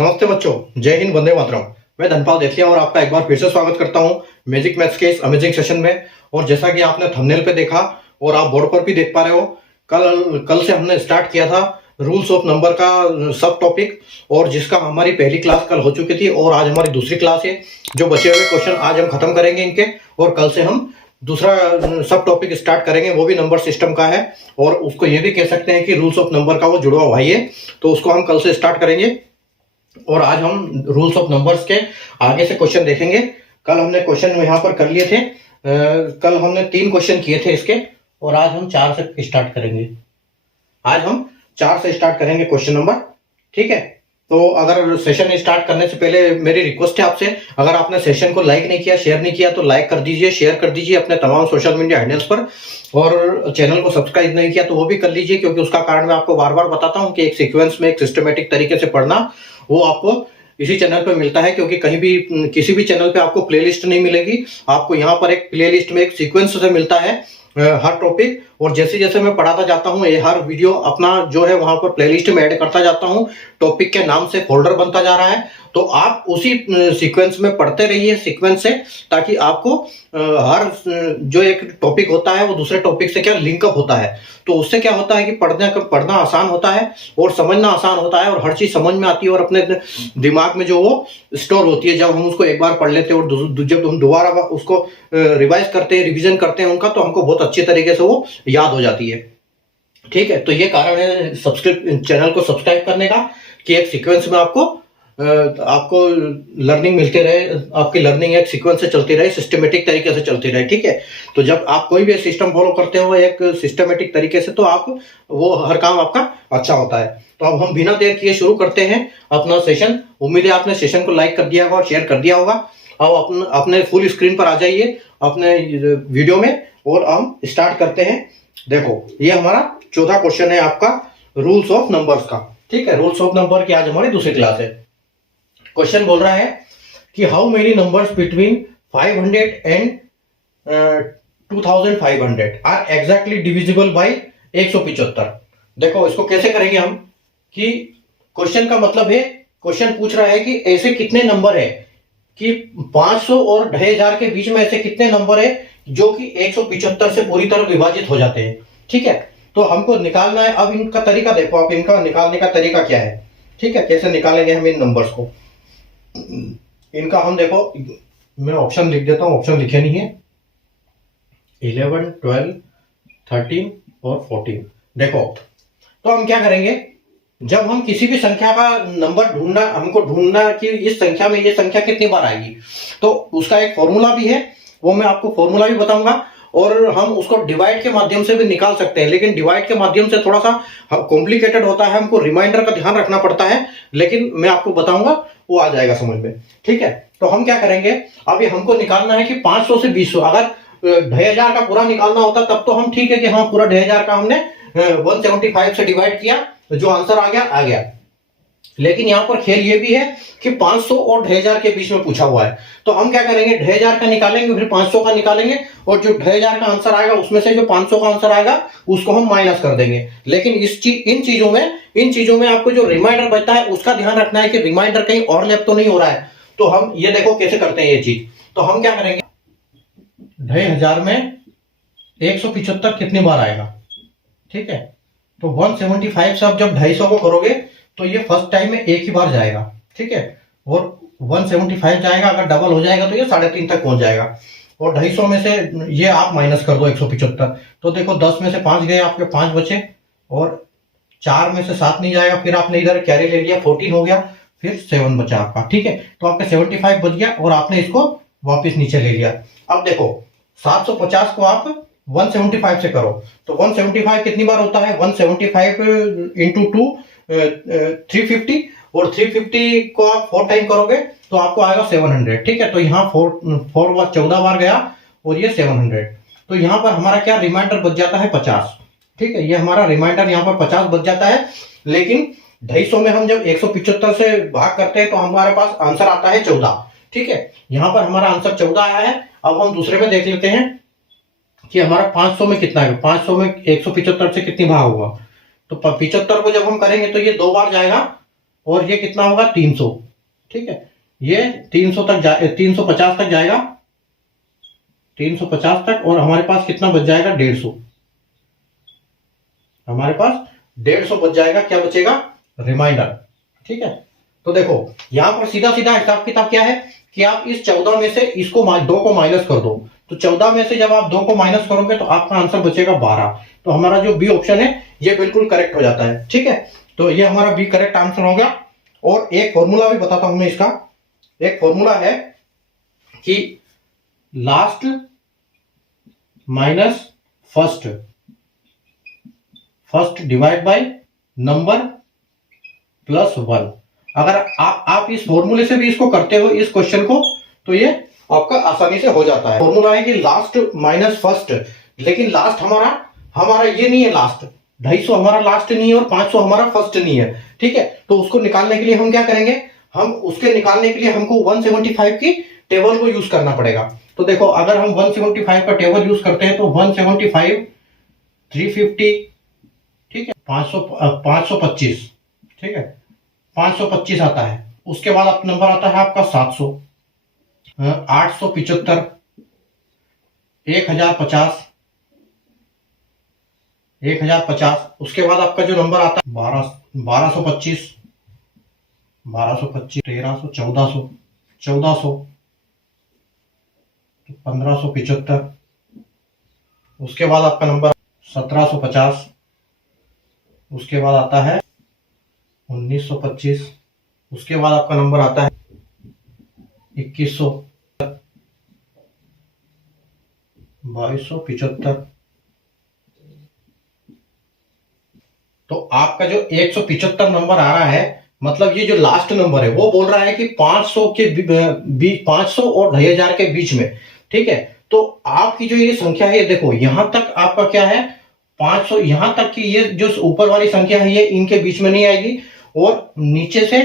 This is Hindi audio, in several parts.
नमस्ते बच्चों, जय हिंद, वंदे मातरम। मैं धनपाल देथिया और आपका एक बार फिर से स्वागत करता हूं मैजिक मैथ्स के इस अमेजिंग सेशन में। और जैसा कि आपने थंबनेल पे देखा और आप बोर्ड पर भी देख पा रहे हो, कल से हमने स्टार्ट किया था रूल्स ऑफ नंबर का सब टॉपिक, और जिसका हमारी पहली क्लास कल हो चुकी थी और आज हमारी दूसरी क्लास है। जो बचे हुए क्वेश्चन आज हम खत्म करेंगे इनके, और कल से हम दूसरा सब टॉपिक स्टार्ट करेंगे, वो भी नंबर सिस्टम का है। और उसको ये भी कह सकते हैं कि रूल्स ऑफ नंबर का वो जुड़वा भाई है, तो उसको हम कल से स्टार्ट करेंगे। और आज हम रूल्स ऑफ नंबर्स के आगे से क्वेश्चन देखेंगे। कल हमने क्वेश्चन यहाँ पर कर लिए थे, कल हमने 3 क्वेश्चन किए थे इसके, और आज हम 4 से स्टार्ट करेंगे। आज हम 4 से स्टार्ट करेंगे क्वेश्चन नंबर, ठीक है। तो अगर सेशन स्टार्ट करने से पहले मेरी रिक्वेस्ट है आपसे, अगर आपने सेशन को लाइक नहीं किया, शेयर नहीं किया, तो लाइक कर दीजिए, शेयर कर दीजिए अपने तमाम सोशल मीडिया हैंडल्स पर। और चैनल को सब्सक्राइब नहीं किया तो वो भी कर लीजिए, क्योंकि उसका कारण मैं आपको बार बार बताता हूं कि एक सीक्वेंस में, एक सिस्टमेटिक तरीके से पढ़ना, वो आपको इसी चैनल पे मिलता है। क्योंकि कहीं भी किसी भी चैनल पे आपको प्लेलिस्ट नहीं मिलेगी, आपको यहाँ पर एक प्लेलिस्ट में एक सीक्वेंस से मिलता है हर टॉपिक। और जैसे जैसे मैं पढ़ाता जाता हूँ, ये हर वीडियो अपना जो है वहां पर प्लेलिस्ट में ऐड करता जाता हूँ, टॉपिक के नाम से फोल्डर बनता जा रहा है। तो आप उसी सीक्वेंस में पढ़ते रहिए, सीक्वेंस से, ताकि आपको हर जो एक टॉपिक होता है वो दूसरे टॉपिक से क्या लिंकअप होता है। तो उससे क्या होता है कि पढ़ना आसान होता है और समझना आसान होता है, और हर चीज समझ में आती है और अपने दिमाग में जो वो स्टोर होती है। जब हम उसको एक बार पढ़ लेते हैं और जब हम दोबारा उसको रिवाइज करते हैं, रिवीजन करते हैं उनका, तो हमको बहुत अच्छी तरीके से वो याद हो जाती है, ठीक है। तो ये कारण है चैनल को सब्सक्राइब करने का, कि एक सीक्वेंस में आपको लर्निंग मिलती रहे, आपकी लर्निंग एक सीक्वेंस से चलती रहे, सिस्टमेटिक तरीके से चलती रहे, ठीक है। तो जब आप कोई भी सिस्टम फॉलो करते हो एक सिस्टमेटिक तरीके से, तो आप वो हर काम आपका अच्छा होता है। तो अब हम बिना देर किए शुरू करते हैं अपना सेशन। उम्मीद है आपने सेशन को लाइक कर दिया होगा और शेयर कर दिया होगा। अब अपने फुल स्क्रीन पर आ जाइए अपने वीडियो में, और हम स्टार्ट करते हैं। देखो, ये हमारा चौथा क्वेश्चन है आपका रूल्स ऑफ नंबर्स का, ठीक है। रूल्स ऑफ नंबर की आज हमारी दूसरी क्लास है। क्वेश्चन बोल रहा है कि how many numbers between 500 and 2500 are exactly divisible by 175। देखो, इसको कैसे करेंगे हम, कि क्वेश्चन का मतलब है, क्वेश्चन पूछ रहा है कि ऐसे कितने नंबर है, कि 500 और 2500 के बीच में ऐसे कितने नंबर है जो कि 175 से पूरी तरह विभाजित हो जाते हैं, ठीक है। तो हमको निकालना है। अब इनका तरीका देखो, आप इनका निकालने का तरीका क्या है, ठीक है। कैसे निकालेंगे हम इन नंबर्स को, इनका हम देखो, मैं ऑप्शन लिख देता हूं, ऑप्शन लिखे नहीं है। 11, 12, 13 और 14। देखो, तो हम क्या करेंगे, जब हम किसी भी संख्या का नंबर हमको ढूंढना कि इस संख्या में ये संख्या कितनी बार आएगी, तो उसका एक फॉर्मूला भी है, वो मैं आपको फॉर्मूला भी बताऊंगा। और हम उसको डिवाइड के माध्यम से भी निकाल सकते हैं, लेकिन डिवाइड के माध्यम से थोड़ा सा कॉम्प्लिकेटेड होता है, हमको रिमाइंडर का ध्यान रखना पड़ता है, लेकिन मैं आपको बताऊंगा, वो आ जाएगा समझ में, ठीक है। तो हम क्या करेंगे, अभी हमको निकालना है कि 500 से 200, अगर 2500 का पूरा निकालना होता तब तो हम ठीक है कि हाँ पूरा 2500 का हमने 175 से डिवाइड किया, जो आंसर आ गया। लेकिन यहां पर खेल ये भी है कि 500 और 2500 के बीच में पूछा हुआ है, तो हम क्या करेंगे, 2500 का निकालेंगे, फिर 500 का निकालेंगे, और जो 2500 का आंसर आएगा उसमें से जो 500 का आंसर आएगा उसको हम माइनस कर देंगे। लेकिन इन चीजों में आपको जो रिमाइंडर बचता है उसका ध्यान रखना है कि रिमाइंडर कहीं और लैप तो नहीं हो रहा है। तो हम ये देखो कैसे करते हैं ये चीज। तो हम क्या करेंगे, 2500 में 175 कितनी बार आएगा, ठीक है। तो 175 से आप जब 250 को करोगे तो ये फर्स्ट टाइम में एक ही बार जाएगा, ठीक है। और 175 जाएगा, अगर डबल हो जाएगा तो ये 3.5 तक पहुंच जाएगा। और 250 में से ये आप माइनस कर दो 175, तो देखो 10 में से 5 गए, आपके 5 बचे, और 4 में से 7 नहीं जाएगा, फिर आपने इधर कैरी ले लिया, 14 हो गया, फिर 7 बचा आपका, ठीक है। तो आपका 75 बच गया और आपने इसको वापिस नीचे ले लिया। अब देखो 750 को आप 175 से करो, तो 175 कितनी बार होता है, 175 इंटू 2 350, और 350 को आप 4 टाइम करोगे तो आपको आएगा 700, ठीक है। तो यहाँ 4 बार 14 बार गया, और ये 700। तो यहाँ पर हमारा क्या रिमाइंडर बच जाता है 50, ठीक है। ये हमारा रिमाइंडर यहाँ पर 50 बच जाता है। लेकिन 250 में हम जब 175 से भाग करते हैं तो हमारे पास आंसर आता है 14, ठीक है। यहाँ पर हमारा आंसर 14 आया है। अब हम दूसरे में देख लेते हैं कि हमारा 500 में कितना है, 500 में 175 से कितनी भाग होगा। तो 75 को जब हम करेंगे तो ये 2 बार जाएगा, और ये कितना होगा 300। ठीक है, ये 300 तक 350 तक जाएगा, 350 तक, और हमारे पास कितना बच जाएगा 150। हमारे पास 150 बच जाएगा, क्या बचेगा रिमाइंडर। ठीक है, तो देखो यहां पर सीधा सीधा हिसाब किताब क्या है कि आप इस 14 में से इसको 2 को माइनस कर दो। तो 14 में से जब आप 2 को माइनस करोगे तो आपका आंसर बचेगा 12। तो हमारा जो बी ऑप्शन है ये बिल्कुल करेक्ट हो जाता है। ठीक है, तो ये हमारा बी करेक्ट आंसर हो गया। और एक फॉर्मूला भी बताता हूं मैं इसका। एक फॉर्मूला है कि last minus first, first divide by number plus 1। अगर आप इस फॉर्मूले से भी इसको करते हो इस क्वेश्चन को, तो ये आपका आसानी से हो जाता है। फॉर्मूला है कि लास्ट माइनस फर्स्ट, लेकिन लास्ट हमारा हमारा ये नहीं है, लास्ट 250 हमारा लास्ट नहीं है और 500 हमारा फर्स्ट नहीं है। ठीक है, तो उसको निकालने के लिए हम क्या करेंगे, हम उसके निकालने के लिए हमको 175 की टेबल को यूज करना पड़ेगा। तो देखो अगर हम 175 का टेबल यूज करते हैं तो 175 350, ठीक है, 525, ठीक है, 525 आता है। उसके बाद आप नंबर आता है आपका 700, 875, 1050, 1050। उसके बाद आपका जो नंबर आता है 1225, 1225, 1300, 1400, 1400, 1575। उसके बाद आपका नंबर 1750। उसके बाद आता है 1925। उसके बाद आपका नंबर आता है 2100, 2275। तो आपका जो 175 नंबर आ रहा है, मतलब ये जो लास्ट नंबर है वो बोल रहा है कि 500 के 500 और 2000 के बीच में। ठीक है, तो आपकी जो ये संख्या है, देखो यहां तक आपका क्या है 500, यहां तक की ये जो ऊपर वाली संख्या है ये इनके बीच में नहीं आएगी, और नीचे से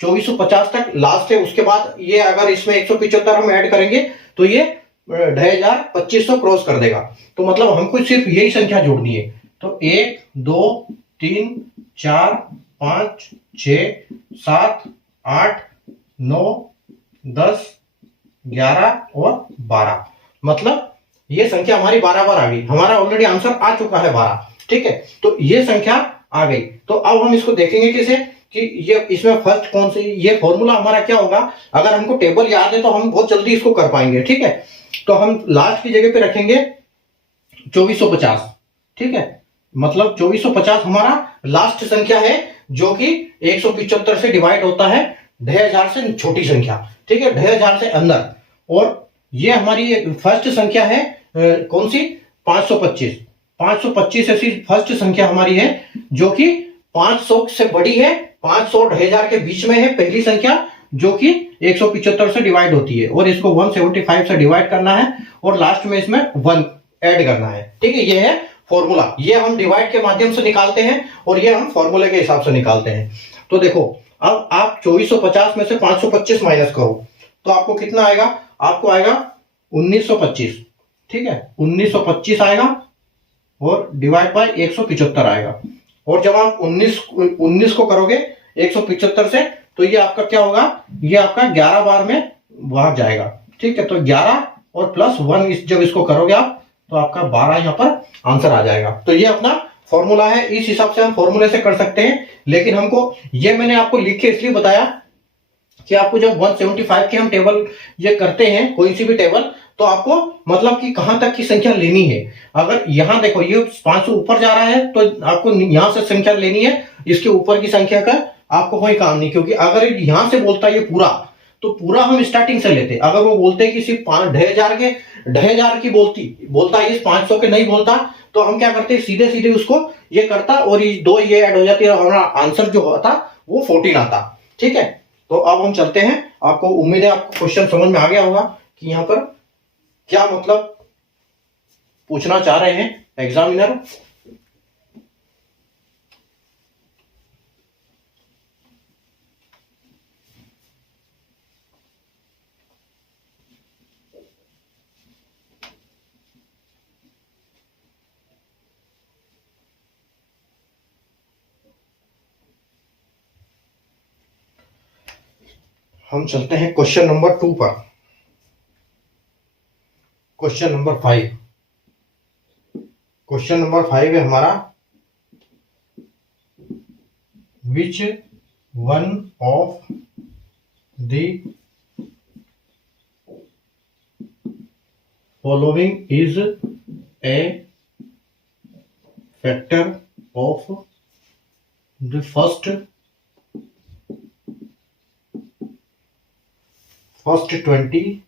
2450 तक लास्ट है। उसके बाद ये अगर इसमें 175 हम ऐड करेंगे तो ये 2500 क्रॉस कर देगा। तो मतलब हमको सिर्फ यही संख्या जोड़नी है। तो 1 2 3 4 5 6 7 8 9 10 11 और 12, मतलब ये संख्या हमारी 12 बार आ गई। हमारा ऑलरेडी आंसर आ चुका है 12। ठीक है, तो ये संख्या आ गई। तो अब हम इसको देखेंगे कैसे कि ये इसमें फर्स्ट कौन सी, ये फॉर्मूला हमारा क्या होगा। अगर हमको टेबल याद है तो हम बहुत जल्दी इसको कर पाएंगे। ठीक है, तो हम लास्ट की जगह पे रखेंगे 2450। ठीक है, मतलब 2450 हमारा लास्ट संख्या है जो कि 175 से डिवाइड होता है 2500 से छोटी संख्या। ठीक है, 2500 से अंदर। और ये हमारी फर्स्ट संख्या है कौन सी 525। 525 ऐसी फर्स्ट संख्या हमारी है जो कि 500 से बड़ी है, 500 और 2000 के बीच में है पहली संख्या, जो कि 175 से डिवाइड होती है, और इसको 175 से डिवाइड करना है और लास्ट में इसमें 1 ऐड करना है। ठीक है, ये है फॉर्मूला। ये हम डिवाइड के माध्यम से निकालते हैं और ये हम फॉर्मूले के हिसाब से निकालते हैं। तो देखो अब आप 2450 में से 525 माइनस करो तो आपको कितना आएगा, आपको आएगा 1925। ठीक है, 1925 आएगा और डिवाइड बाय 175 आएगा। और जब आप 19 को करोगे 175 से तो ये आपका क्या होगा, ये आपका 11 बार में भाग जाएगा। ठीक है, तो 11 और प्लस 1 जब इसको करोगे आप तो आपका 12 यहां पर आंसर आ जाएगा। तो ये अपना फॉर्मूला है, इस हिसाब से हम फॉर्मूले से कर सकते हैं। लेकिन हमको ये मैंने आपको लिख के इसलिए बताया कि आपको जब 175 के हम टेबल ये करते हैं कोई सी भी टेबल, तो आपको मतलब कि कहां तक की संख्या लेनी है। अगर यहां देखो ये 500 ऊपर जा रहा है तो आपको यहां से संख्या लेनी है, इसके ऊपर की संख्या का आपको कोई काम नहीं। क्योंकि अगर यहां से बोलता है ये पूरा, तो पूरा हम स्टार्टिंग से लेते। अगर वो बोलते हैं कि सिर्फ 2500 की बोलता है, इस 500 के नहीं बोलता, तो हम क्या करते सीधे सीधे उसको ये करता और ये 2 ये ऐड हो जाती है, हमारा आंसर जो होता वो 14 आता। ठीक है, तो अब हम चलते हैं। आपको उम्मीद है आपको क्वेश्चन समझ में आ गया होगा कि यहां पर क्या मतलब पूछना चाह रहे हैं एग्जामिनर। हम चलते हैं क्वेश्चन नंबर 2 पर। क्वेश्चन नंबर 5, क्वेश्चन नंबर 5 है हमारा, which one of the following is a factor of the first 20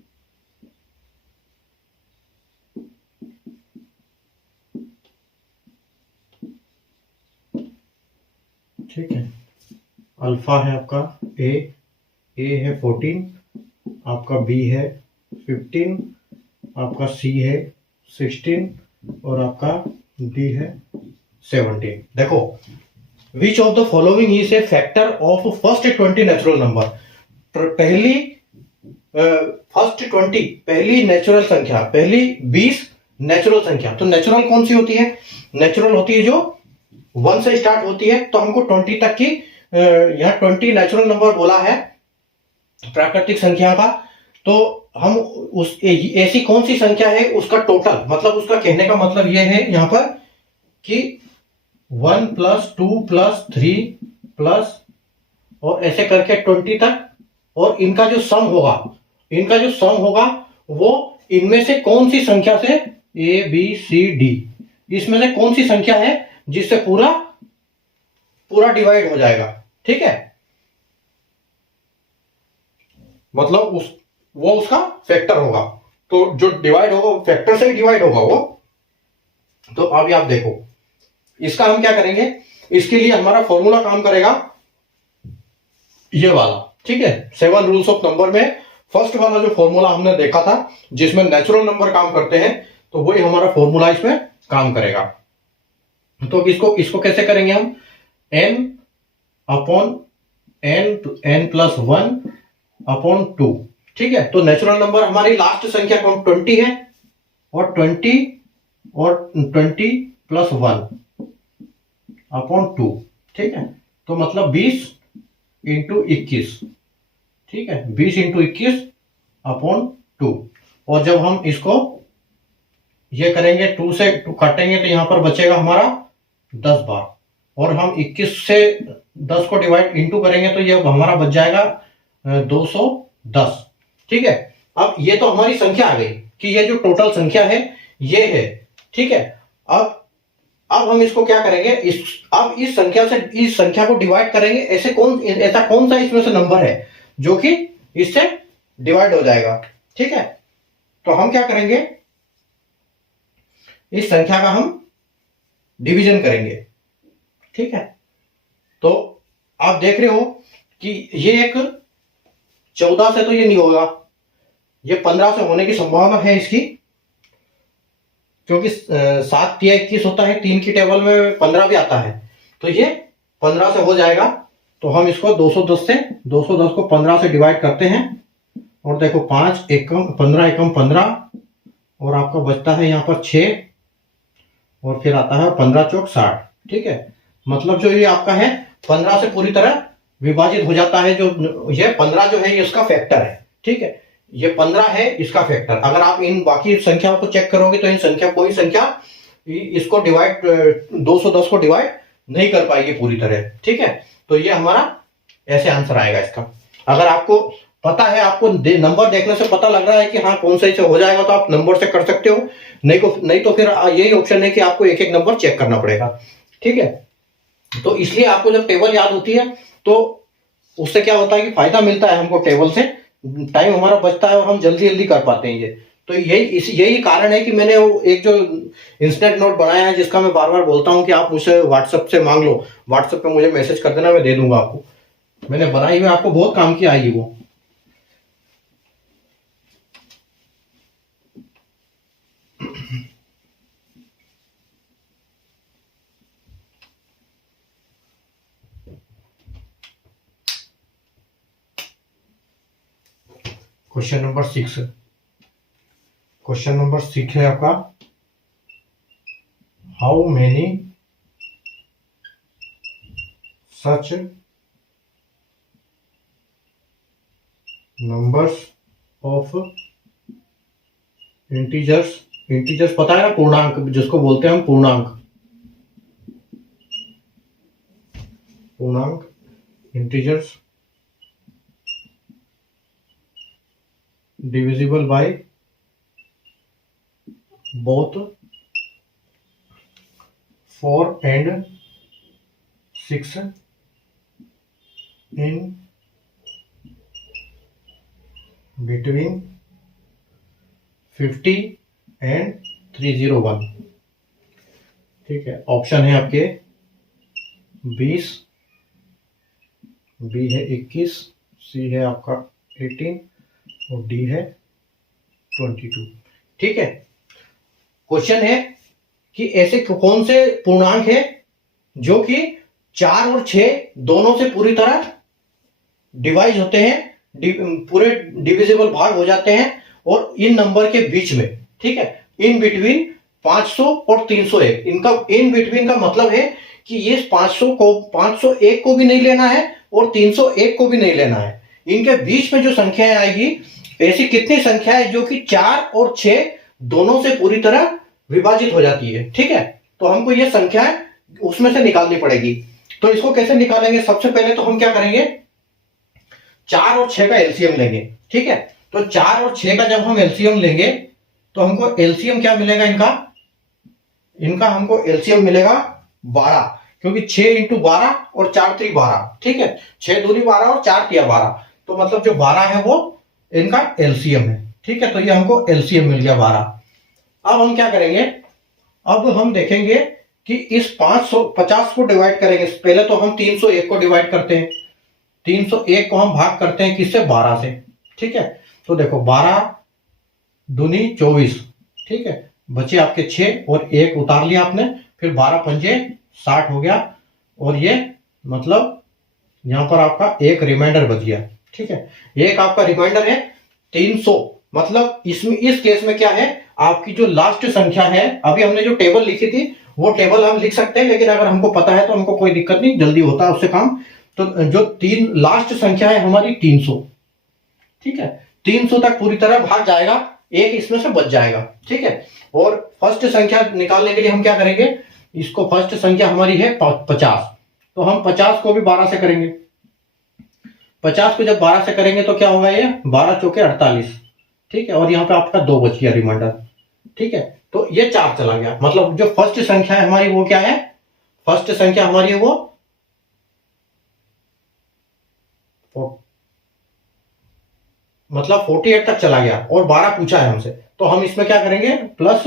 ठीक है। अल्फा है आपका ए है 14, आपका बी है 15, आपका सी है 16 और आपका डी है 17। देखो, which of the following is a factor of first 20 natural number. पहली फर्स्ट 20 पहली नेचुरल संख्या, पहली 20 नेचुरल संख्या। तो नेचुरल कौन सी होती है? नेचुरल होती है जो 1 से स्टार्ट होती है। तो हमको 20 तक की यहाँ 20 नेचुरल नंबर बोला है प्राकृतिक संख्या का। तो हम उस ऐसी कौन सी संख्या है उसका टोटल, मतलब उसका कहने का मतलब यह है यहाँ पर कि 1 + 2 + 3 प्लस और ऐसे करके 20 तक, और इनका जो सम होगा वो इनमें से कौन सी संख्या से, ए बी सी डी, इसमें से कौन सी संख्या है जिससे पूरा डिवाइड हो जाएगा। ठीक है, मतलब वो उसका फैक्टर होगा। तो जो डिवाइड होगा फैक्टर से ही डिवाइड होगा वो। तो अभी आप देखो, इसका हम क्या करेंगे, इसके लिए हमारा फॉर्मूला काम करेगा ये वाला। ठीक है, 7 रूल्स ऑफ नंबर में फर्स्ट वाला जो फॉर्मूला हमने देखा था जिसमें नेचुरल नंबर काम करते हैं, तो वही हमारा फॉर्मूला इसमें काम करेगा। तो इसको कैसे करेंगे हम, n/n+1/2। ठीक है, तो नेचुरल नंबर हमारी लास्ट संख्या कौन 20 है, और 20 + 1/2। ठीक है, तो मतलब 20 × 21। ठीक है, 20 × 21/2। और जब हम इसको ये करेंगे 2 से 2 काटेंगे तो यहां पर बचेगा हमारा 10 बार, और हम 21 से 10 को डिवाइड इंटू करेंगे तो ये हमारा बच जाएगा 210। ठीक है, अब ये तो हमारी संख्या आ गई कि ये जो टोटल संख्या है ये है। ठीक है, अब हम इसको क्या करेंगे, अब इस संख्या को डिवाइड करेंगे। ऐसा कौन सा इसमें से नंबर है जो कि इससे डिवाइड हो जाएगा। ठीक है, तो हम क्या करेंगे, इस संख्या का हम डिवीजन करेंगे। ठीक है, तो आप देख रहे हो कि ये एक 14 से तो ये नहीं होगा, ये 15 से होने की संभावना है इसकी, क्योंकि 7 या 21 होता है, 3 की टेबल में 15 भी आता है, तो ये 15 से हो जाएगा। तो हम इसको 210 को 15 से डिवाइड करते हैं, और देखो 5 एकम 15 एकम 15, और आपका बचता है यहाँ पर 6, और फिर आता है 15 चौक 60। ठीक है, मतलब जो ये आपका है 15 से पूरी तरह विभाजित हो जाता है। जो ये 15 जो है ये इसका फैक्टर है। ठीक है, ये 15 है इसका फैक्टर। अगर आप इन बाकी संख्याओं को चेक करोगे तो कोई संख्या इसको डिवाइड 210 को डिवाइड नहीं कर पाएगी पूरी तरह। ठीक है, तो ये हमारा ऐसे आंसर आएगा इसका। अगर आपको पता है, आपको नंबर देखने से पता लग रहा है कि हाँ कौन सा इसे हो जाएगा, तो आप नंबर से कर सकते हो, नहीं तो फिर यही ऑप्शन है कि आपको एक एक नंबर चेक करना पड़ेगा। ठीक है, तो इसलिए आपको जब टेबल याद होती है तो उससे क्या होता है कि फायदा मिलता है हमको, टेबल से टाइम हमारा बचता है और हम जल्दी जल्दी कर पाते हैं ये। तो यही कारण है कि मैंने एक जो इंस्टेंट नोट बनाया है, जिसका मैं बार बार बोलता हूं कि आप मुझसे व्हाट्सएप से मांग लो, व्हाट्सएप पे मुझे मैसेज कर देना, मैं दे दूंगा आपको। मैंने बनाई हुई, आपको बहुत काम की आएगी वो। क्वेश्चन नंबर 6 है आपका, how many such numbers of integers, integers पता है ना, पूर्णांक जिसको बोलते हैं हम पूर्णांक, पूर्णांक integers divisible by both 4 and 6 in between 50 and 301। ठीक है, ऑप्शन है आपके 20, बी है 21, सी है आपका 18 और डी है 22। ठीक है, क्वेश्चन है कि ऐसे कौन से पूर्णांक है जो कि 4 और 6 दोनों से पूरी तरह डिवाइड होते हैं, पूरे डिविजिबल भाग हो जाते हैं, और इन नंबर के बीच में, ठीक है, इन बिटवीन 500 और 301। इनका इन बिटवीन का मतलब है कि ये 501 को भी नहीं लेना है और 301 को भी नहीं लेना है। इनके बीच में जो संख्याएं आएगी, ऐसी कितनी संख्या है जो कि 4 और 6 दोनों से पूरी तरह विभाजित हो जाती है। ठीक है, तो हमको ये संख्याएं उसमें से निकालनी पड़ेगी। तो इसको कैसे निकालेंगे? सबसे पहले तो हम क्या करेंगे, 4 और 6 का एलसीएम लेंगे। ठीक है, तो 4 और 6 का जब हम एलसीएम लेंगे तो हमको एलसीएम क्या मिलेगा, इनका हमको एलसीएम मिलेगा 12, क्योंकि 6 इंटू 12 और 4 3 12। ठीक है, 6 दूनी 12 और 4 तिया 12, तो मतलब जो 12 है वो इनका एलसीएम है। ठीक है, तो ये हमको एलसीएम मिल गया 12। अब हम क्या करेंगे, अब हम देखेंगे कि इस 550 को डिवाइड करेंगे। पहले तो हम 301 को डिवाइड करते हैं, 301 को हम भाग करते हैं किससे, 12 से। ठीक है, तो देखो 12 दूनी 24। ठीक है, बचे आपके 6 और 1 उतार लिया आपने, फिर 12 पंजे 60 हो गया, और ये मतलब यहां पर आपका एक रिमाइंडर बच गया। ठीक है, एक आपका रिमाइंडर है 300। मतलब इसमें इस केस में क्या है, आपकी जो लास्ट संख्या है, अभी हमने जो टेबल लिखी थी वो टेबल हम लिख सकते हैं, लेकिन अगर हमको पता है तो हमको कोई दिक्कत नहीं, जल्दी होता है उससे काम। तो जो तीन लास्ट संख्या है हमारी 300। ठीक है, 300 तक पूरी तरह भाग जाएगा, एक इसमें से बच जाएगा। ठीक है, और फर्स्ट संख्या निकालने के लिए हम क्या करेंगे, इसको फर्स्ट संख्या हमारी है 50, तो हम 50 को भी 12 से करेंगे। 50 को जब 12 से करेंगे तो क्या होगा, ये 12 चौके 48। ठीक है, और यहाँ पे आपका 2 बच गया रिमाइंडर। ठीक है, तो ये 4 चला गया। मतलब जो फर्स्ट संख्या है हमारी वो क्या है, फर्स्ट संख्या हमारी है वो मतलब 48 तक चला गया, और 12 पूछा है हमसे, तो हम इसमें क्या करेंगे, प्लस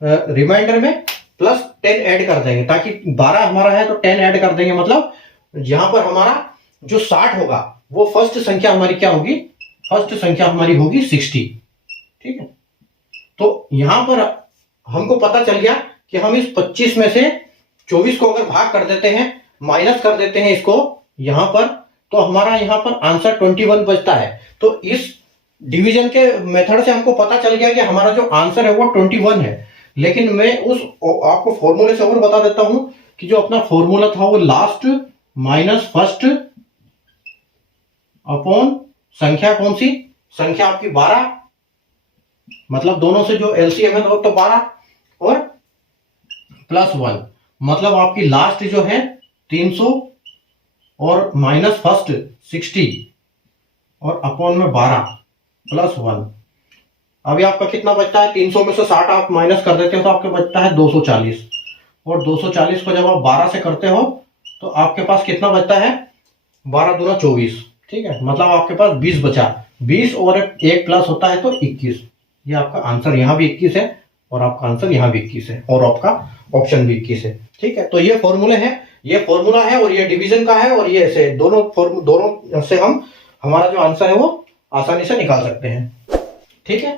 रिमाइंडर में प्लस 10 ऐड कर देंगे, ताकि 12 हमारा है तो 10 ऐड कर देंगे। मतलब यहां पर हमारा जो 60 होगा वो फर्स्ट संख्या हमारी क्या होगी, फर्स्ट संख्या हमारी होगी 60। ठीक है, तो यहां पर हमको पता चल गया कि हम इस 25 में से 24 को अगर भाग कर देते हैं, माइनस कर देते हैं इसको यहां पर, तो हमारा यहां पर आंसर 21 बचता है। तो इस डिवीजन के मेथड से हमको पता चल गया कि हमारा जो आंसर है वो 21 है। लेकिन मैं उस आपको फॉर्मूले से और बता देता हूं कि जो अपना फॉर्मूला था वो लास्ट माइनस फर्स्ट अपॉन संख्या, कौन सी संख्या आपकी 12, मतलब दोनों से जो एलसीएम है तो 12 और प्लस 1, मतलब आपकी लास्ट जो है 300 और माइनस फर्स्ट 60 और अपॉन में 12 प्लस 1। अभी आपका कितना बचता है, 300 में से 60 आप माइनस कर देते हो तो आपके बचता है 240, और 240 को जब आप 12 से करते हो तो आपके पास कितना बचता है, 12 दूना 24। ठीक है, मतलब आपके पास 20 बचा, 20 और एक प्लस होता है तो 21। ये आपका आंसर यहाँ भी 21 है, और आपका आंसर यहाँ भी 21 है, और आपका ऑप्शन भी 21 है। ठीक है, तो ये फॉर्मूले हैं, ये फॉर्मूला है और ये डिवीजन का है, और ये ऐसे दोनों से हम हमारा जो आंसर है वो आसानी से निकाल सकते हैं। ठीक है,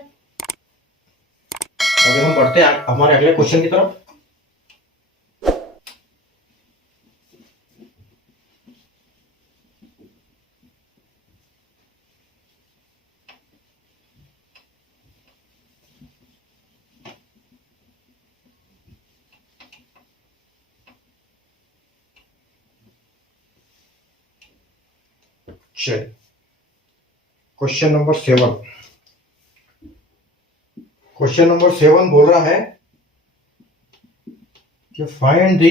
अभी हम बढ़ते हैं हमारे अगले क्वेश्चन की तरफ। चलिए, क्वेश्चन नंबर 7। क्वेश्चन नंबर 7 बोल रहा है कि find the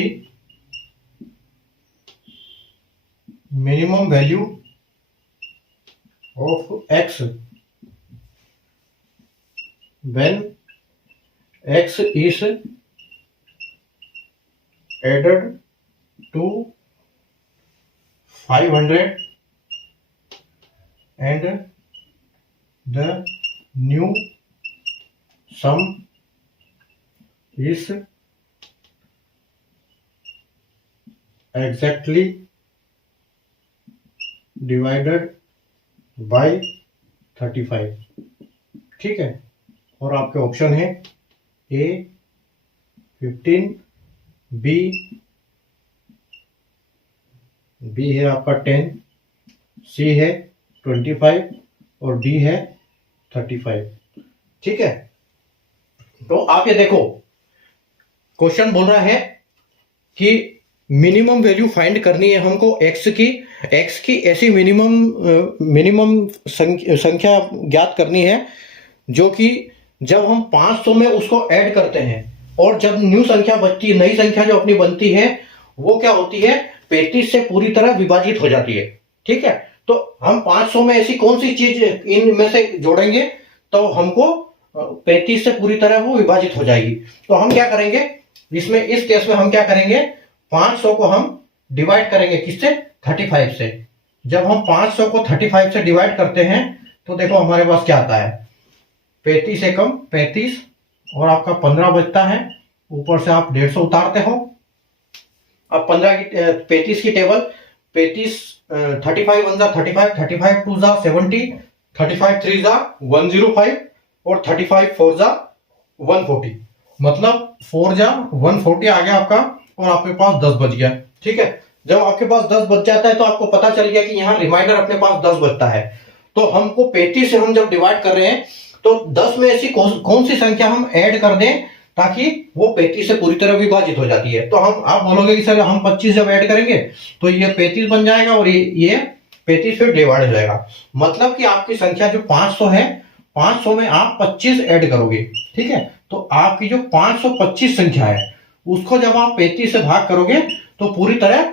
minimum value of x when x is added to 500 and the new sum is exactly divided by 35। ठीक है, और आपके ऑप्शन है ए 15, बी है आपका 10, सी है 25 और डी है 35। ठीक है, तो आप ये देखो, क्वेश्चन बोल रहा है कि मिनिमम वैल्यू फाइंड करनी है हमको एक्स की ऐसी मिनिमम संख्या ज्ञात करनी है जो कि जब हम 500 में उसको ऐड करते हैं और जब न्यू संख्या बचती है, नई संख्या जो अपनी बनती है वो क्या होती है, 35 से पूरी तरह विभाजित हो जाती है। ठीक है, तो हम 500 में ऐसी कौन सी चीज इनमें से जोड़ेंगे तो हमको 35 से पूरी तरह वो विभाजित हो जाएगी। तो हम क्या करेंगे इसमें, इस केस में हम क्या करेंगे, 500 को हम डिवाइड करेंगे किससे, 35 से। जब हम 500 को 35 से डिवाइड करते हैं तो देखो हमारे पास क्या आता है, 35 से कम 35 और आपका 15 बचता है, ऊपर से आप 150 उतारते हो। अब 35 की टेबल, 35 35 1 जा 35, 35 2 जा 70, 35 3 जा 105 और 35 4 जा 140, मतलब 4 जा 140 आ गया आपका और आपके पास 10 बच गया। ठीक है, जब आपके पास 10 बच जाता है तो आपको पता चल गया कि यहाँ रिमाइंडर अपने पास 10 बचता है। तो हमको 35 से हम जब डिवाइड कर रहे हैं तो 10 में ऐसी कौन सी संख्या हम ऐड कर दें ताकि वो 35 से पूरी तरह विभाजित हो जाती है। तो आप बोलोगे कि सर हम 25 जब ऐड करेंगे तो ये 35 बन जाएगा और ये 35 फिर डिवाइड हो जाएगा। मतलब कि आपकी संख्या जो 500 है, 500 में आप 25 ऐड करोगे। ठीक है, तो आपकी जो 525 संख्या है उसको जब आप 35 से भाग करोगे तो पूरी तरह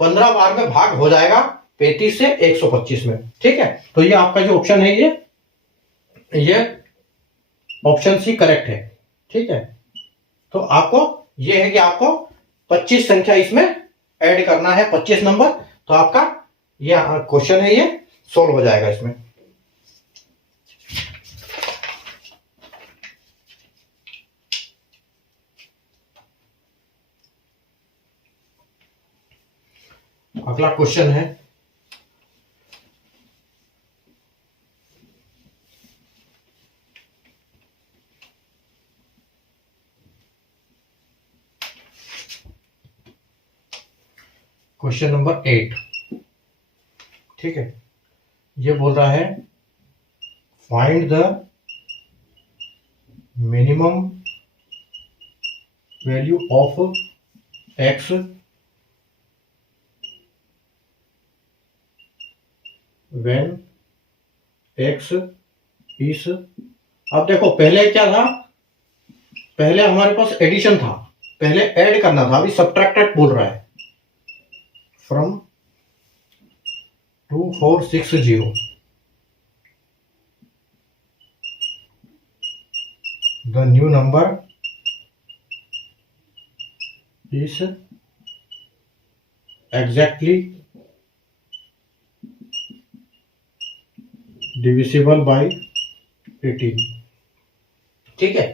15 बार में भाग हो जाएगा 35 से 125 में। ठीक है, तो ये आपका जो ऑप्शन है ये ऑप्शन सी करेक्ट है। ठीक है, तो आपको ये है कि आपको 25 संख्या इसमें ऐड करना है, 25 नंबर, तो आपका ये क्वेश्चन है ये सोल्व हो जाएगा इसमें। अगला क्वेश्चन है क्वेश्चन नंबर 8। ठीक है, ये बोल रहा है find the minimum value of x when x is. अब देखो पहले क्या था, पहले हमारे पास एडिशन था, पहले ऐड करना था, अभी सब्ट्रैक्टेड बोल रहा है। From 2460 the new number is exactly divisible by 18। ठीक है,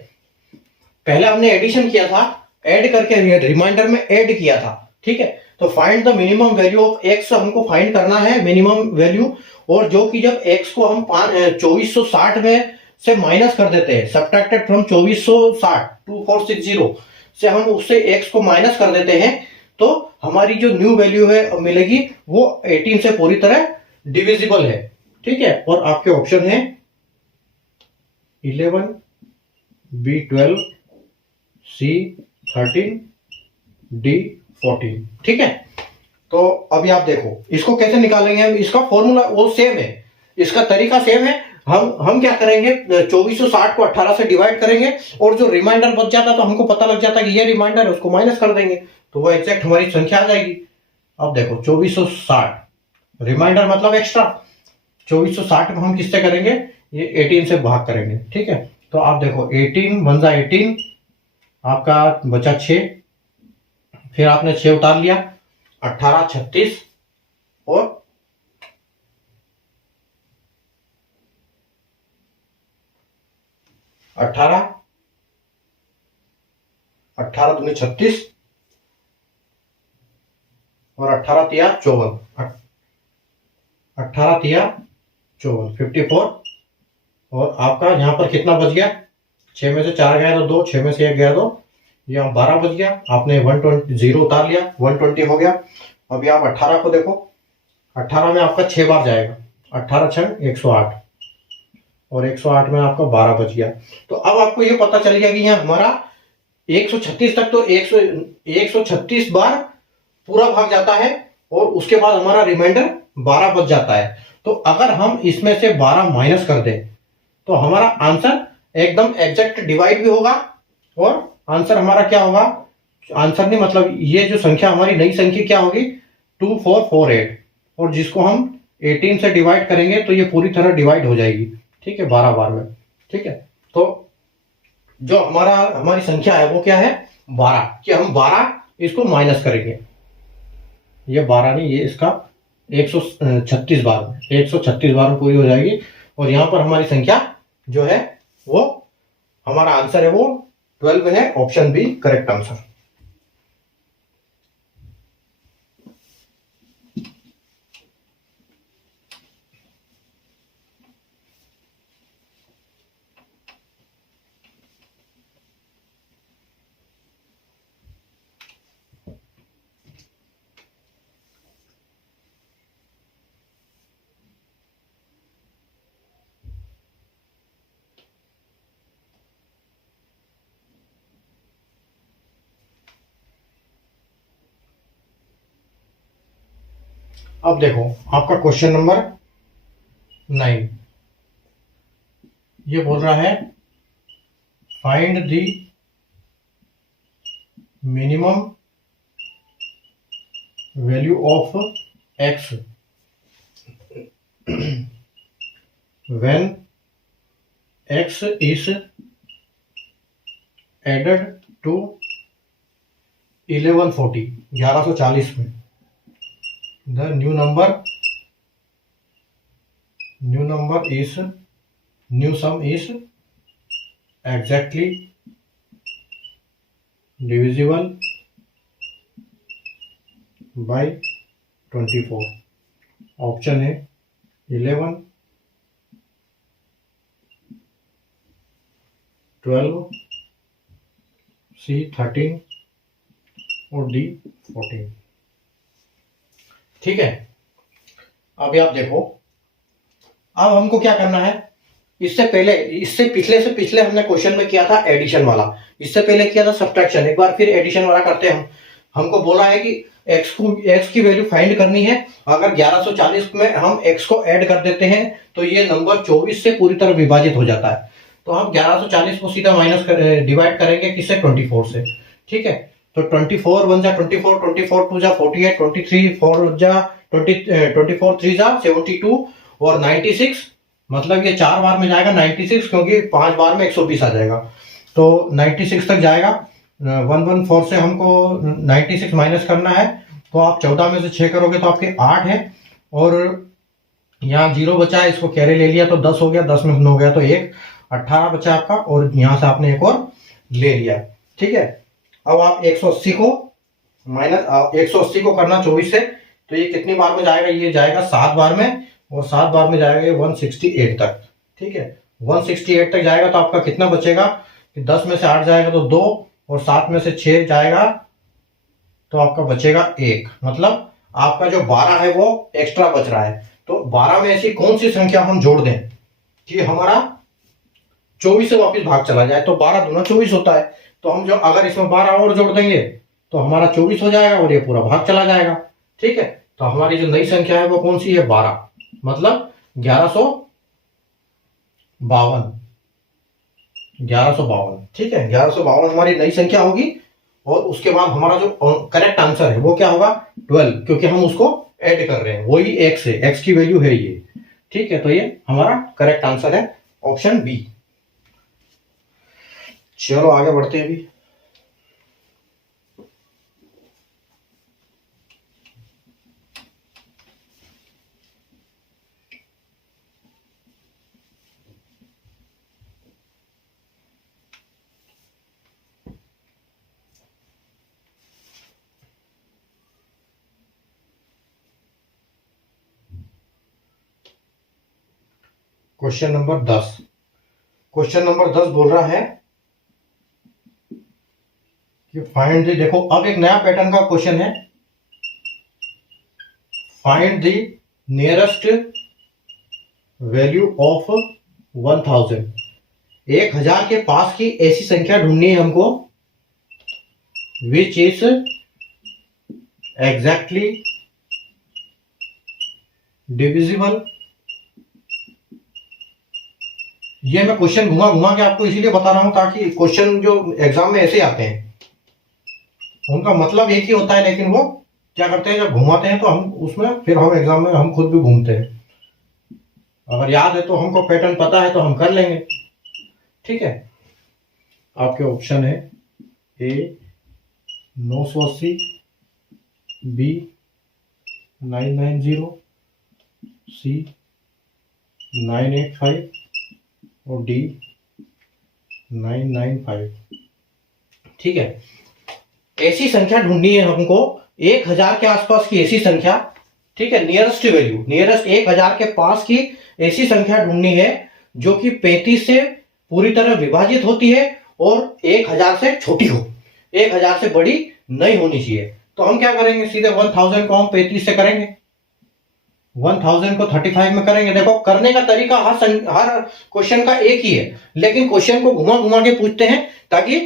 पहले हमने एडिशन किया था, ऐड करके रिमाइंडर में ऐड किया था। ठीक है, तो find the minimum value of x हमको फाइंड करना है, मिनिमम वैल्यू, और जो कि जब एक्स को हम 2460 में से माइनस कर देते हैं, सब्ट्रैक्टेड फ्रॉम 2460 2460 से हम उससे एक्स को माइनस कर देते हैं, तो हमारी जो न्यू वैल्यू है मिलेगी वो 18 से पूरी तरह डिविजिबल है। ठीक है, और आपके ऑप्शन है 11, बी 12, सी 13, डी 14। ठीक है, तो अभी आप देखो इसको कैसे निकालेंगे हम, इसका फॉर्मूला वो सेम है, इसका तरीका सेम है। हम क्या करेंगे, 2460 को 18 से डिवाइड करेंगे और जो रिमाइंडर बच जाता तो हमको पता लग जाता कि ये रिमाइंडर है, उसको माइनस कर देंगे तो वो एग्जैक्ट हमारी संख्या आ जाएगी। अब देखो 2460 रिमाइंडर मतलब एक्स्ट्रा, 2460 को हम किससे करेंगे, ये 18 से भाग करेंगे। ठीक है, तो आप देखो 18 वन जा 18, आपका बचा 6, फिर आपने 6 उतार लिया, 18 36 और 18 दूनी 36 और 18 तिया 54, 18 तिया 54 54 और आपका यहां पर कितना बच गया, 6 में से 4 गया तो 2, 6 में से 1 गया तो यहाँ 12 बच गया। आपने 120 0 उतार लिया, 120 हो गया। अभी आप 18 को देखो, 18 में आपका 6 बार जाएगा, 18 6 108 और 108 में आपका 12 बच गया। तो अब आपको ये पता चल गया कि यहाँ हमारा 136 तक तो 136 बार पूरा भाग जाता है और उसके बाद हमारा रिमाइंडर 12 बच जाता है। तो अगर हम इसमें से 12 माइनस कर दें तो हमारा आंसर एकदम एग्जैक्ट डिवाइड भी होगा और आंसर हमारा क्या होगा, आंसर नहीं मतलब ये जो संख्या हमारी नई संख्या क्या होगी 2448 और जिसको हम 18 से डिवाइड करेंगे तो ये पूरी तरह डिवाइड हो जाएगी। ठीक है, 12 बार में। ठीक है, तो जो हमारी संख्या है वो क्या है 12, कि हम 12 इसको माइनस करेंगे, ये 12 नहीं, ये इसका 136 बार में, 136 बार में पूरी हो जाएगी और यहां पर हमारी संख्या जो है वो हमारा आंसर है वो 12 है, ऑप्शन बी करेक्ट आंसर। अब देखो आपका क्वेश्चन नंबर 9, ये बोल रहा है find the minimum value of x when x is added to 1140 में the new sum is exactly divisible by 24। Option है 11 12 C 13 और D 14। ठीक है, अभी आप देखो, अब हमको क्या करना है, इससे पिछले हमने क्वेश्चन में किया था एडिशन वाला, इससे पहले किया था सब्ट्रैक्शन, एक बार फिर एडिशन वाला करते हैं हम। हमको बोला है कि x की वैल्यू फाइंड करनी है। अगर 1140 में हम x को ऐड कर देते हैं तो ये नंबर 24 से पूरी तरह विभाजित हो जाता है। तो हम 1140 को सीधा डिवाइड करेंगे किससे, 24 से। ठीक है, तो 24 1 जा 24, 24 2 जा 48, 23 4 जा 24 3 जा 72 और 96, मतलब ये 4 बार में जाएगा 96 क्योंकि 5 बार में 120 आ जाएगा, तो 96 तक जाएगा। 114 से हमको 96 माइनस करना है, तो आप 14 में से 6 करोगे तो आपके 8 है और यहाँ 0 बचा है, इसको कैरी ले लिया तो 10 हो गया, 10 में 9 हो गया तो 1, 18 बचा आपका और यहाँ से आपने एक और ले लिया। ठीक है, अब आप 180 को माइनस 180 को करना 24 से, तो ये कितनी बार में जाएगा, ये जाएगा 7 बार में और 7 बार में जाएगा ये 168 तक। ठीक है, 168 तक जाएगा तो आपका कितना बचेगा कि 10 में से 8 जाएगा तो 2 और 7 में से 6 जाएगा तो आपका बचेगा 1, मतलब आपका जो 12 है वो एक्स्ट्रा बच रहा है। तो 12 में ऐसी कौन सी संख्या हम जोड़ दें कि हमारा 24 से वापस भाग चला जाए, तो 12 दूना 24 होता है, तो हम जो अगर इसमें 12 और जोड़ देंगे तो हमारा 24 हो जाएगा और ये पूरा भाग चला जाएगा। ठीक है, तो हमारी जो नई संख्या है वो कौन सी है 12, मतलब 1152, ठीक है, 1152 हमारी नई संख्या होगी। और उसके बाद हमारा जो करेक्ट आंसर है वो क्या होगा, 12, क्योंकि हम उसको ऐड कर रहे हैं, वही x है, x की वैल्यू है ये, ठीक है। तो ये हमारा करेक्ट आंसर है ऑप्शन बी। चलो आगे बढ़ते हैं अभी। Question number 10। क्वेश्चन नंबर 10 बोल रहा है कि फाइंड द, देखो अब एक नया पैटर्न का क्वेश्चन है, find the nearest value of 1000। 1000 के पास की ऐसी संख्या ढूंढनी है हमको विच इज एग्जैक्टली डिविजिबल। ये मैं क्वेश्चन घुमा घुमा के आपको इसीलिए बता रहा हूं ताकि क्वेश्चन जो एग्जाम में ऐसे आते हैं उनका मतलब एक ही होता है, लेकिन वो क्या करते हैं जब घुमाते हैं तो हम उसमें फिर हम एग्जाम में हम खुद भी घूमते हैं। अगर याद है तो हमको पैटर्न पता है तो हम कर लेंगे, ठीक है। आपके ऑप्शन है ए 980, बी 990, सी 985 और डी 995, ठीक है। ऐसी संख्या ढूंढनी है हमको 1000 के आसपास की ऐसी संख्या, ठीक है, नियरेस्ट वैल्यू, नियरेस्ट 1000 के पास की ऐसी संख्या ढूंढनी है जो कि 35 से पूरी तरह विभाजित होती है और 1000 से छोटी हो, 1000 से बड़ी नहीं होनी चाहिए। तो हम क्या करेंगे, सीधे 1000 को हम 35 से करेंगे, 1000 को 35 में करेंगे। देखो करने का तरीका हर क्वेश्चन का एक ही है, लेकिन क्वेश्चन को घुमा घुमा के पूछते हैं ताकि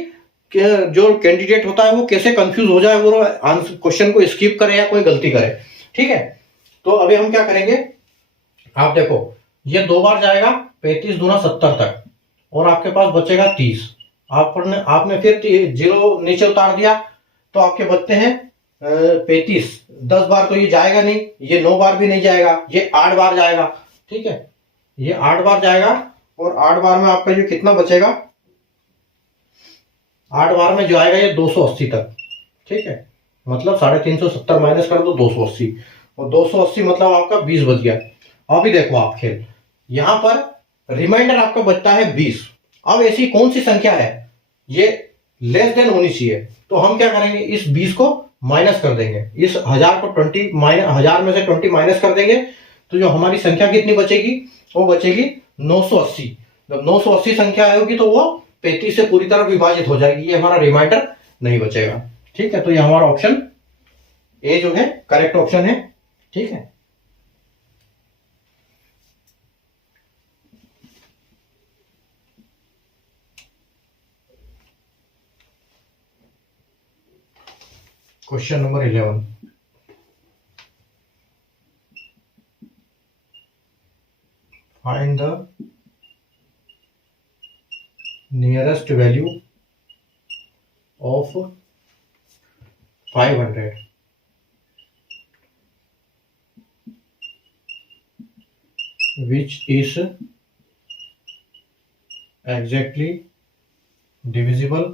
जो कैंडिडेट होता है वो कैसे कंफ्यूज हो जाए, वो आंसर क्वेश्चन को स्किप करे या कोई गलती करे, ठीक है। तो अभी हम क्या करेंगे, आप देखो ये 2 बार जाएगा 35 दूना 70 तक और आपके पास बचेगा 30। आपने फिर 0 नीचे उतार दिया तो आपके बचते हैं 35। 10 बार तो ये जाएगा नहीं, ये 9 बार भी नहीं जाएगा, ये 8 बार जाएगा, ठीक है, ये 8 बार जाएगा। और 8 बार में आपका ये कितना बचेगा, 8 बार में जो आएगा ये 280 तक, ठीक है। मतलब 350 माइनस कर दो 280, और 280 मतलब आपका 20 बच गया। अभी देखो आप खेल, यहां पर रिमाइंडर आपका बचता है 20। अब ऐसी कौन सी संख्या है ये लेस देन होनी चाहिए, तो हम क्या करेंगे, इस 20 को माइनस कर देंगे, इस 1000 को 1000 में से 20 माइनस कर देंगे, तो जो हमारी संख्या कितनी बचेगी, वो बचेगी 980। जब 980 संख्या होगी तो वो 35 से पूरी तरह विभाजित हो जाएगी, ये हमारा रिमाइंडर नहीं बचेगा, ठीक है। तो ये हमारा ऑप्शन ए जो है करेक्ट ऑप्शन है, ठीक है। Question number 11, find the nearest value of 500 which is exactly divisible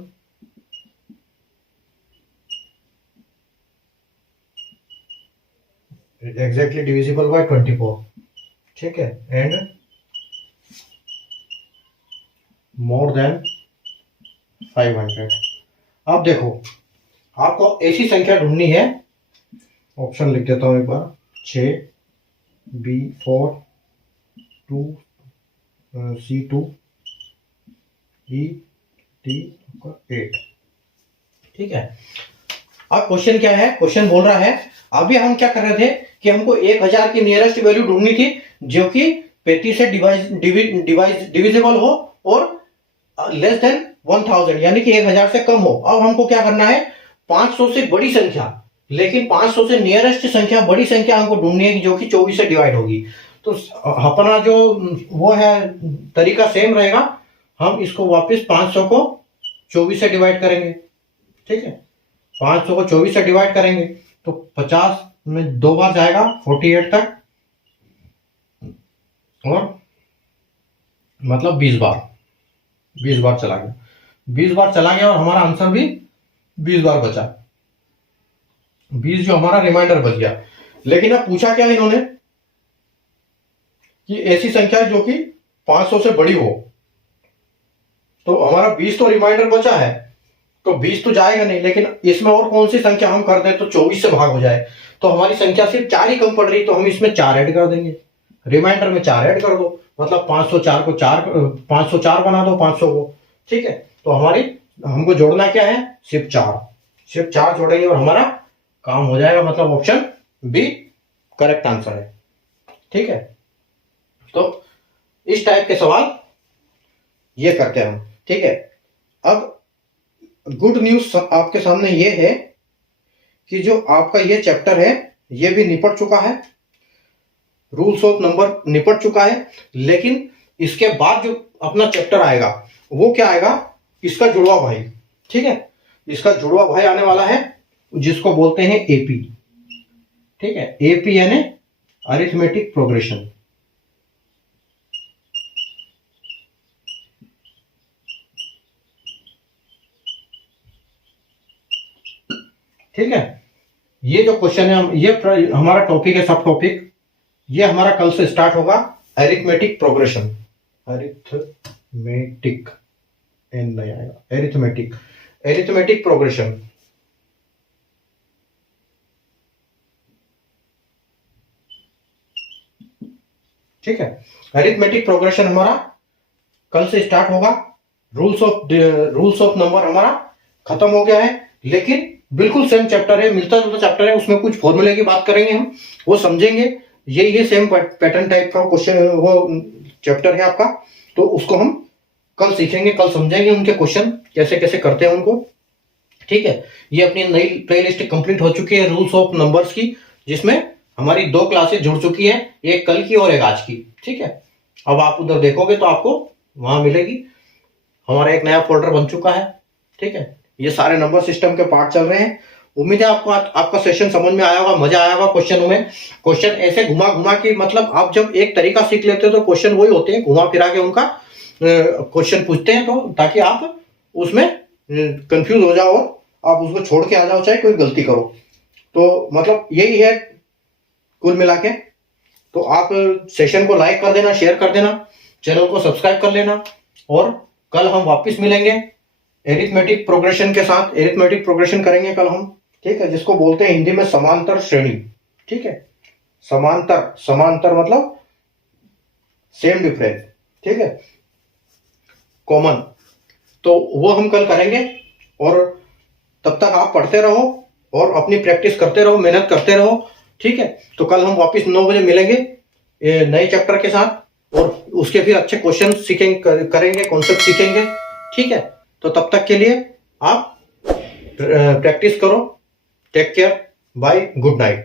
by 24, ठीक है, एंड मोर देन 500। अब देखो आपको ऐसी संख्या ढूंढनी है, ऑप्शन लिख देता हूं एक बार, 6, B4, 2, C2, ET 8, ठीक है। अब क्वेश्चन क्या है, क्वेश्चन बोल रहा है, अभी हम क्या कर रहे थे कि हमको 1000 की नियरेस्ट वैल्यू ढूंढनी थी जो कि 35 से डिविजिबल हो और लेस देन 1000 यानी कि 1000 से कम हो। अब हमको क्या करना है, 500 से बड़ी संख्या, लेकिन 500 से नियरेस्ट संख्या, बड़ी संख्या हमको ढूंढनी है जो कि 24 से डिवाइड होगी। तो अपना जो वो है तरीका सेम रहेगा, हम इसको वापस 500 को 24 से डिवाइड करेंगे। ठीक है, 500 को 24 से डिवाइड करेंगे तो 50 में 2 बार जाएगा 48 तक, और मतलब 20 बार, 20 बार चला गया, 20 बार चला गया और हमारा आंसर भी 20 बार बचा, 20 जो हमारा रिमाइंडर बच गया। लेकिन अब पूछा क्या इन्होंने कि ऐसी संख्या जो कि 500 से बड़ी हो, तो हमारा 20 तो रिमाइंडर बचा है, तो 20 तो जाएगा नहीं, लेकिन इसमें और कौन सी संख्या हम कर दें तो 24 से भाग हो जाए, तो हमारी संख्या सिर्फ 4 ही कम पड़ रही, तो हम इसमें 4 ऐड कर देंगे, रिमाइंडर में 4 ऐड कर दो, मतलब 504 को 504 बना दो 500 को। ठीक है, तो हमारी हमको जोड़ना क्या है, सिर्फ 4 जोड़ेंगे और हमारा काम हो जाएगा, मतलब ऑप्शन बी करेक्ट आंसर है। ठीक है, तो इस टाइप के सवाल ये करते हैं हम। ठीक है, अब गुड न्यूज आपके सामने ये है कि जो आपका ये चैप्टर है ये भी निपट चुका है, रूल्स ऑफ नंबर निपट चुका है, लेकिन इसके बाद जो अपना चैप्टर आएगा वो क्या आएगा, इसका जुड़वा भाई। ठीक है, इसका जुड़वा भाई आने वाला है जिसको बोलते हैं एपी। ठीक है, एपी यानी अरिथमेटिक प्रोग्रेशन। ठीक है, ये जो क्वेश्चन है, ये हमारा टॉपिक है, सब टॉपिक ये हमारा कल से स्टार्ट होगा, अरिथमेटिक प्रोग्रेशन, अरिथमेटिक एन नहीं आएगा, अरिथमेटिक प्रोग्रेशन। ठीक है, अरिथमेटिक प्रोग्रेशन हमारा कल से स्टार्ट होगा। रूल्स ऑफ नंबर हमारा खत्म हो गया है, लेकिन बिल्कुल सेम चैप्टर है, मिलता जुलता चैप्टर है, उसमें कुछ फॉर्मूले की बात करेंगे हम, वो समझेंगे। ये सेम पैटर्न टाइप का क्वेश्चन वो चैप्टर है आपका, तो उसको हम कल सीखेंगे, कल समझेंगे उनके क्वेश्चन कैसे कैसे करते हैं उनको। ठीक है, ये अपनी नई प्लेलिस्ट कंप्लीट हो चुकी है रूल्स ऑफ नंबर्स की, जिसमें हमारी 2 क्लासेस जुड़ चुकी है, एक कल की और एक आज की। ठीक है, अब आप उधर देखोगे तो आपको वहां मिलेगी, हमारा एक नया फोल्डर बन चुका है। ठीक है, ये सारे नंबर सिस्टम के पार्ट चल रहे हैं। उम्मीद है आपको आपका सेशन समझ में आया होगा, मजा आया होगा क्वेश्चन में। क्वेश्चन ऐसे घुमा घुमा के, मतलब आप जब एक तरीका सीख लेते हो तो क्वेश्चन वही होते हैं, घुमा फिरा के उनका क्वेश्चन पूछते हैं, तो ताकि आप उसमें कंफ्यूज हो जाओ, आप उसको छोड़ के आ जाओ, चाहे कोई गलती करो। तो मतलब यही है कुल मिला के। तो आप सेशन को लाइक कर देना, शेयर कर देना, चैनल को सब्सक्राइब कर लेना, और कल हम वापस मिलेंगे एरिथमेटिक प्रोग्रेशन के साथ। एरिथमेटिक प्रोग्रेशन करेंगे कल हम। ठीक है, जिसको बोलते हैं हिंदी में समांतर श्रेणी। ठीक है, समांतर मतलब सेम डिफरेंस। ठीक है, कॉमन, तो वो हम कल करेंगे। और तब तक आप पढ़ते रहो और अपनी प्रैक्टिस करते रहो, मेहनत करते रहो। ठीक है, तो कल हम वापस 9 बजे मिलेंगे नए चैप्टर के साथ, और उसके फिर अच्छे क्वेश्चन करेंगे, कॉन्सेप्ट सीखेंगे। ठीक है, तो तब तक के लिए आप प्रैक्टिस करो। Take care, bye, good night.